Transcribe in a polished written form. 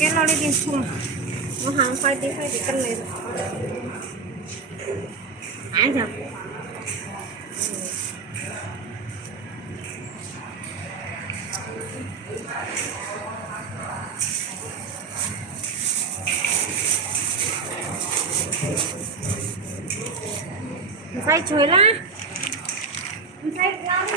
cái lo đi đi xung nó hàng phải đi cân này ai giờ phải chơi lá phải làm